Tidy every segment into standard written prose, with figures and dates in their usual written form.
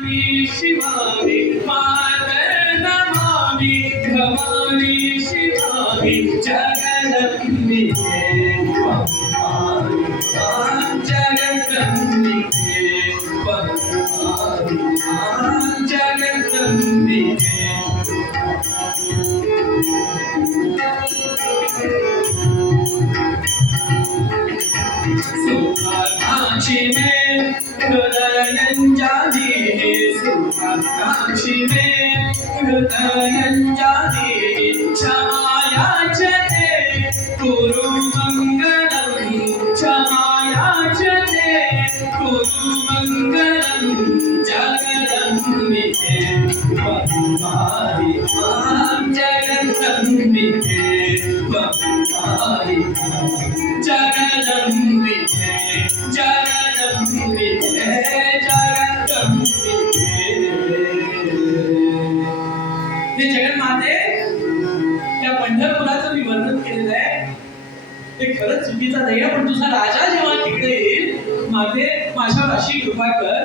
शिवानी मातर नमामि भवानी शिवानी जगदम्बिके जगदम्बिके जगदम्बिके सुखाकांक्षी में हृदयंजानी सुखाकांक्षी में हृदयंजानी क्षमायाचते कुरु मंगलम क्षमायाचते कुरु मंगलम जगदम्बिके भवानी जगदम्बिके भवानी जगदम्बिके जगदम्बिके जगदम्बिके। हे जगन्माते त्या पंढरपुराचं मी वर्णन केलेलं आहे ते खरंच चुकीचं नाही पण तुझा राजा जेव्हा तिकडे येईल माते माझ्यावर अशी कृपा कर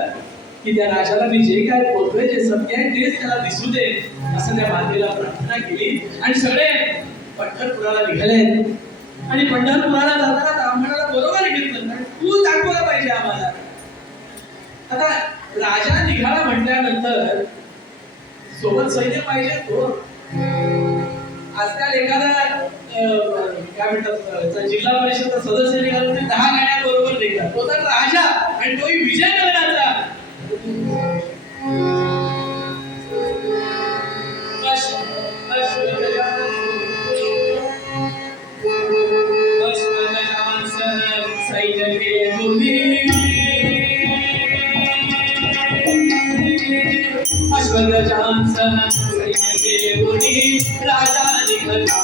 की त्या राजाला मी जे काय बोलतोय जे सत्य आहे तेच त्याला दिसू दे असं त्या मातेला प्रार्थना केली आणि सगळे पंढरपुराला निघाले आणि पंढरपुराला जाताना ब्राह्मणाला बरोबर घेतलं कारण तू दाखवलं पाहिजे आम्हाला. आता राजा निघाला म्हटल्यानंतर सोबत सैन्य पाहिजे तो आजकाल एखादा काय म्हणतात जिल्हा परिषद सदस्य निघाला तरी 10 गाड्या बरोबर निघतात तो तर राजा आणि तोही विजय करण्याचा अश्वगजांसन सैन्य मुनी राजा निघाला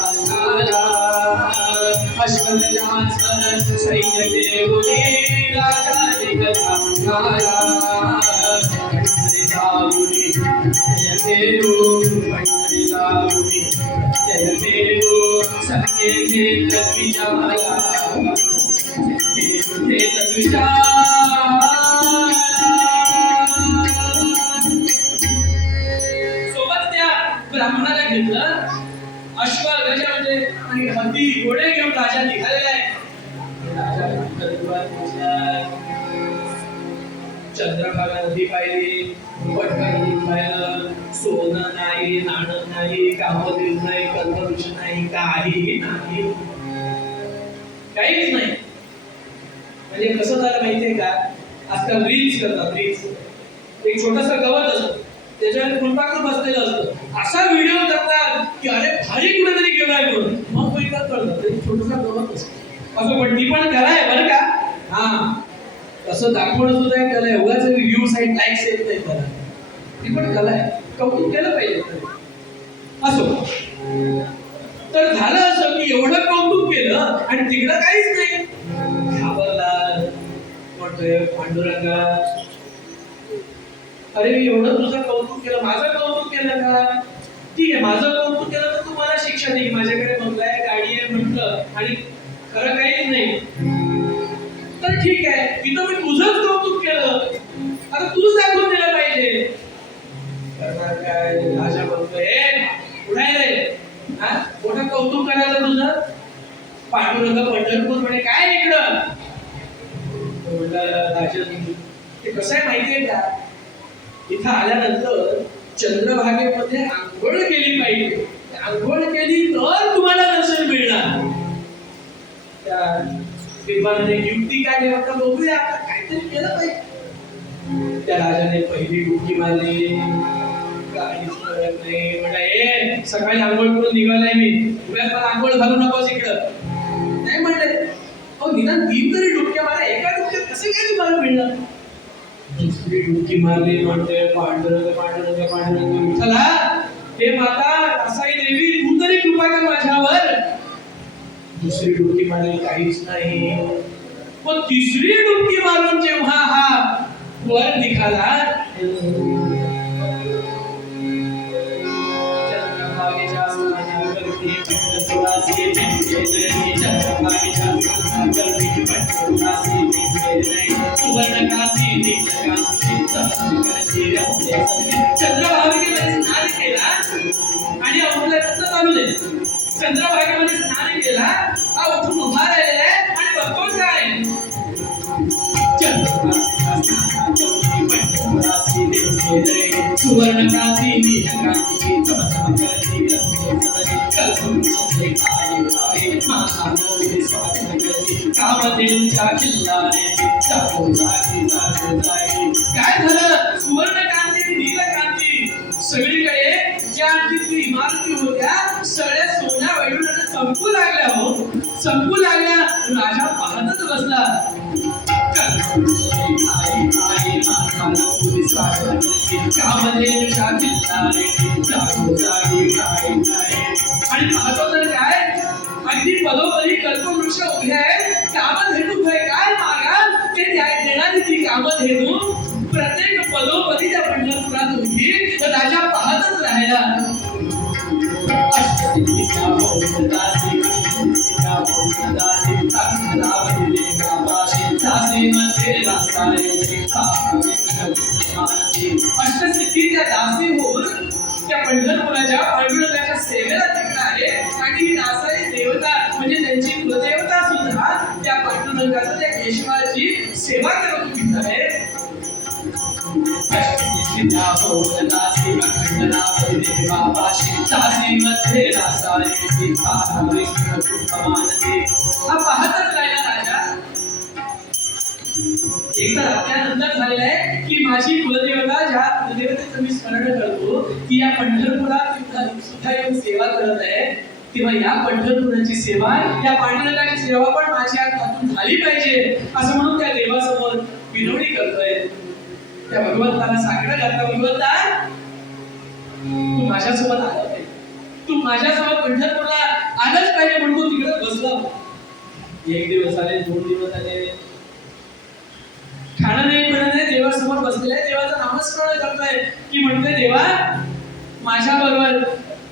अश्वगजांसन सैन्य मुनी राजा निघाला पंढरी जाऊनी जय देऊ पंढरी जाऊनी जय देऊ सत्य घेत विचारा घेत विचारा ब्राह्मणाला घेतलं अश्व गज म्हणजे आणि हत्ती घोडे घेऊन राजा निघालेला आहे. राजा चंद्रभागा नदी पाहिली पटकन पाहिलं सोनं नाही नाणं नाही कामोदीर नाही कल्पवृक्ष नाही काहीही नाही काहीच नाही. म्हणजे कसं झालं माहितीये का आजकाल रील्स करतात रील्स एक छोटंसं गवत असतं त्याच्यावर फुलपाखरू बसलेलं असतं असा व्हिडिओ करतात की अरे भारी कुठेतरी गेलाय म्हणून मग पहिला कळतं ते छोटंसं गवत असतं असं पण ती पण कला आहे बरं का. हा तसं दाखवणं सुद्धा एक कला आहे उगाच रिव्ह्यू साईट लाईक्स येत नाही त्याला ती पण कला आहे कौतुक केलं पाहिजे असो. तर झालं असं की एवढं कौतुक केलं आणि तिकडं काहीच नाही घाबरला म्हणतोय पांडुरंगा अरे एवढं तुझं कौतुक केलं माझं कौतुक केलं का ठीक आहे माझं कौतुक केलं तर तू मला शिक्षा दे माझ्याकडे बंगला आहे गाडी आहे म्हटलं आणि खरं काहीच नाही तर ठीक आहे तिथं मी तुझंच कौतुक केलं आता तूच दाखवून दिलं पाहिजे. काय राजा म्हणतोय पुढे रे हा मोठं कौतुक करायचं तुझं पांडुरंग पंढरपूर म्हणे काय इकडं राजा ते कसं आहे माहितीये का इथं आल्यानंतर चंद्रभागेमध्ये आंघोळ केली पाहिजे आंघोळ केली तर तुम्हाला दर्शन मिळणार. त्या विद्वानाने युक्ती काय देवता बघूया आता काहीतरी केलं पाहिजे. त्या राजाने पहिली डुबकी मारली काहीच करत नाही म्हटलं सकाळी आंघोळ करून निघालाय मी उद्या मला आंघोळ घालू नकोस इकडं नाही म्हणले हो निदान 3 तरी डुबक्या मारा एका डुबक्यात कसं काय तुम्हाला मिळणार. दुसरी डुबकी मारली म्हणते पांडुरंग पांडुरंग पांडुरंग विठ्ठला हे माता असाई देवी तू तरी कृपा कर माझ्यावर. दुसरी डुबकी मारली काहीच नाही पण तिसरी डुबकी मारून जेव्हा हा वर निघाला चंद्रभागेच्या स्नानावरती पंढरपुरासी चंद्रभागेच्या स्नानावरती पंढरपुरासी सुवर्णकांती नीलकांती करती चंद्रभागेमध्ये स्नान केला आणि उठला तर चालू दे. चंद्रभागेमध्ये स्नान केला, हा उठून उभा राहिलेला आहे आणि बघतो काय सुवर्ण क्रांती नीलक्रांती चमचम करती कामधेनुच्या किल्लाने काय झालं? सुवर्ण क्रांती नीलक्रांती सगळीकडे ज्या किती इमारती होत्या सगळ्या सोन्या वैडून चमकू लागल्या. हो चमकू लागल्या. राजा पाहतच बसला. आणि पाहतो तर काय अगदी पदोपदी कल्पवृक्ष उभे आहेत. कामधेनू उभे काय मागा ते देणारी ती कामधेनू प्रत्येक पदोपदी त्या पंढरपुरात उभी. तर राजा पाहतच राहिला. अष्टसिद्धीच्या दासी होऊन त्या पंढरपुराच्या पांडुरंगाच्या सेवेला निघणारे आणि ही दासाई देवता म्हणजे त्यांची कुलदेवता सुद्धा त्या पांडुरंगाच्या त्या केशवाची सेवा करत उभी आहे. पाहतच राहिला राजा. एकदा त्यानंतर झालेलं आहे की माझी कुलदेवता ज्या कुलदेवतेचं मी स्मरण करतो ती या पंढरपुरात सुद्धा येऊन सेवा करत आहे. तेव्हा या पंढरपुराची सेवा या पांडुरंगाची सेवा पण माझ्या हातून झाली पाहिजे असं म्हणून त्या देवासमोर विनवणी करतोय. त्या भगवंताला सांगणं घातलं, भगवंता तू माझ्यासोबत आला पाहिजे, तू माझ्यासोबत पंढरपूरला आलंच पाहिजे म्हणून तू तिकडे बसला. एक दिवस आले, 2 दिवस आले, खाणं नाही पिणं नाही, देवासमोर बसलेला आहे. देवाचं नामस्मरण करतोय की म्हणतोय देवा माझ्या बरोबर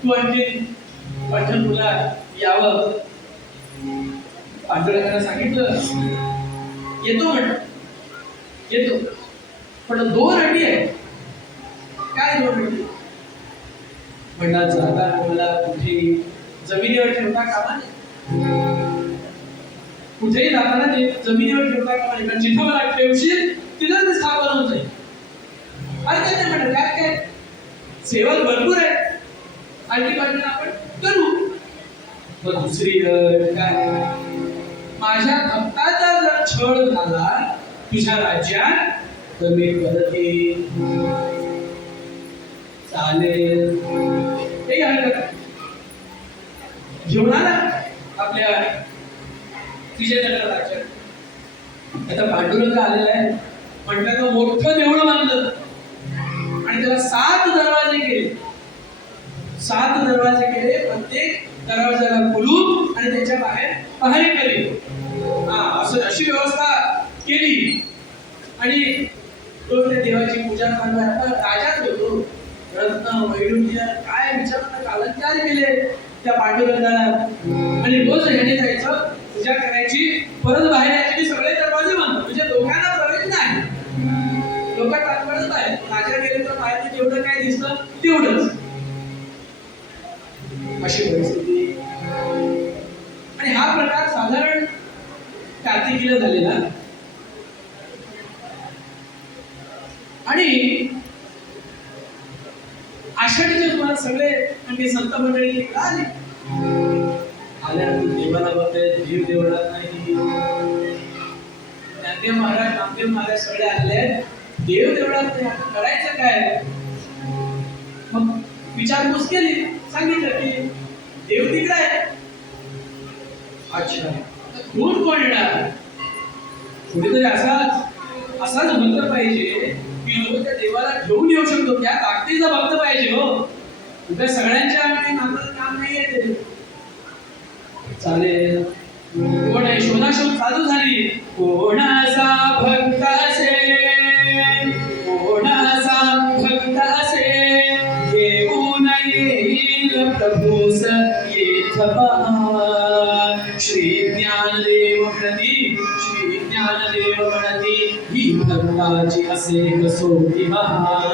तू आणखी पंढरपूरला यावं. पांडुरंगाने सांगितलं येतो म्हण येतो, पण 2 अटी आहेत. काय 2 अटी? म्हणला जाता मला कुठे जमिनीवर ठेवता कामा नये. कुठेही जाताना ते जमिनीवर ठेवता कामा नये, कारण जिथं मला ठेवशील तिथं ते स्थापन होत आहे. आणि काय नाही म्हणत काय काय सेवक भरपूर आहे आणि ती आपण करू. पण दुसरी काय माझ्या भक्ताचा जर छळ झाला तुझ्या राज्यात तर मी परत येईन. चालेल काही हरकत नाही. घेऊन आला आपल्या विजयनगर राज्यात. आता पांडुरंग आलेला आहे म्हटलं मोठं देऊळ बांधलं आणि त्याला 7 दरवाजे केले. 7 दरवाजे केले, प्रत्येक दरवाजाला कुलूप आणि त्याच्या बाहेर पहारे केले. असं अशी व्यवस्था केली आणि तो त्या देवाची पूजा करणार. आता राजाच होतो, रत्न वैडूर्य काय विचारांना अलंकार केले त्या पांडुरंगाला. आणि रोज ह्याने जायचं, पूजा करायची, परत बाहेर यायचे. सगळे दरवाजे बंद, म्हणजे लोकांना प्रवेश नाही. लोक टाकवतच बाहेर. राजा गेले तर बाहेर जेवढं काय दिसतं तेवढंच. अशी परिस्थिती. आणि हा प्रकार साधारण कार्तिकीला झालेला. आणि आषाढीच्या सुमारात सगळे म्हणजे संत मंडळी तिकडे आली. आल्यानंतर देवाला बघताय, देव देवळात नाही. ज्ञानदेव महाराज, नामदेव महाराज सगळे आले. देव देवळात नाही, आता करायचं काय? मग विचारपूस केली, सांगितलं की देव तिकडे आहे. अच्छा, खून कोण येणार? कुठेतरी असाच भक्त पाहिजे की लोक त्या देवाला घेऊन येऊ शकतो. त्या ताकदीचा भक्त पाहिजे. हो उद्या सगळ्यांच्या नात्याचं काम नाही येते. चालेल, कोण आहे? शोधाशोध चालू झाली. कोणाचा भक्त असे, कोणाचा भक्त असे, घेऊन येईल प्रभूस येथ पहा. श्री ज्ञानदेव म्हणती, श्री ज्ञानदेव म्हणती, ही भक्ताची असे कसोटी महा.